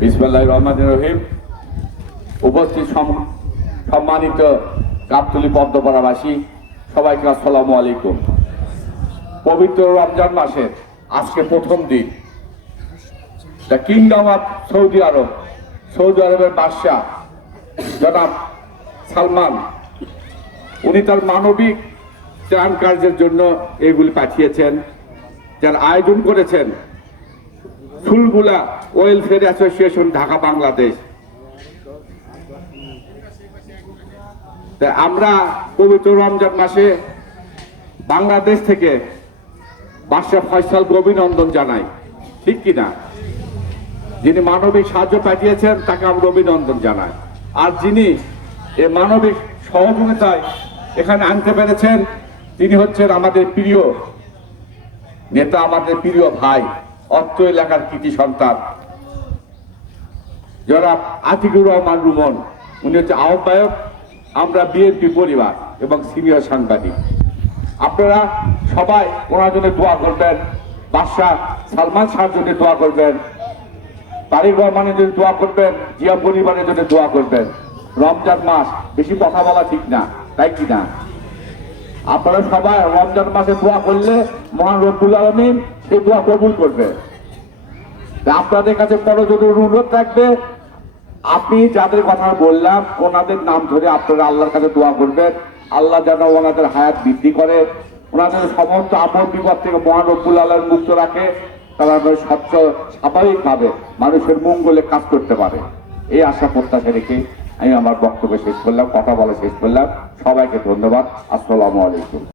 বিসমুল্লাহ রহমান রহিম। উপস্থিত সম- সম্মানিত গাবতলি পদ্মপাড়াবাসী, সবাইকে আসসালামু আলাইকুম। পবিত্র রমজান মাসের আজকে প্রথম দিন। The kingdom of Saudi Arab, Saudi আরবের বাদশাহ জনাব সালমান, উনি তার মানবিক ত্রাণ কার্যের জন্য এগুলি পাঠিয়েছেন, যার আয়োজন করেছেন। ফুলগুলা ওয়েলফেয়ার অ্যাসোসিয়েশন, ঢাকা, বাংলাদেশ। আমরা পবিত্র রমজান মাসে বাংলাদেশ থেকে বাদশাহ ফয়সালকে অভিনন্দন জানাই। ঠিক কি না যিনি মানবিক সাহায্য পাঠিয়েছেন, তাকে আমরা অভিনন্দন জানাই। আর যিনি এ মানবিক সহযোগিতায় এখানে আনতে পেরেছেন, তিনি হচ্ছেন আমাদের প্রিয় নেতা, আমাদের প্রিয় ভাই। অত্র এলাকার কৃতি সন্তান। যারা আতিকুর রহমান রুমন, উনি হচ্ছে আহ্বায়ক, আমরা বিএনপি পরিবার এবং সিনিয়র সাংবাদিক। আপনারা সবাই ওনার জন্য দোয়া করবেন, বাদশাহ সালমান শাহর জন্য দোয়া করবেন, তারিক রহমানের জন্য দোয়া করবেন, জিয়া পরিবারের জন্য দোয়া করবেন। রমজান মাস, বেশি কথা বলা ঠিক না, তাই কি না? আপনারা সবাই রমজান মাসে দোয়া করলে মহান রব্বুল আলমিন সেই দোয়া কবুল করবে। আপনাদের কাছে যদি অনুরোধ থাকবে, আপনি যাদের কথা বললাম, ওনাদের নাম ধরে আপনারা আল্লাহর কাছে দোয়া করবেন। আল্লাহ যেন ওনাদের হায়াত বৃদ্ধি করে, ওনাদের সমস্ত আপদ বিপদ থেকে মহান রব্বুল আল্লাহ মুক্ত রাখে, তারা স্বচ্ছ, স্বাভাবিকভাবে মানুষের মঙ্গলে কাজ করতে পারে। এই আশা প্রত্যাশা রেখে আমি আমার বক্তব্য শেষ করলাম কথা বলা শেষ করলাম। সবাইকে ধন্যবাদ। আসসালামু আলাইকুম।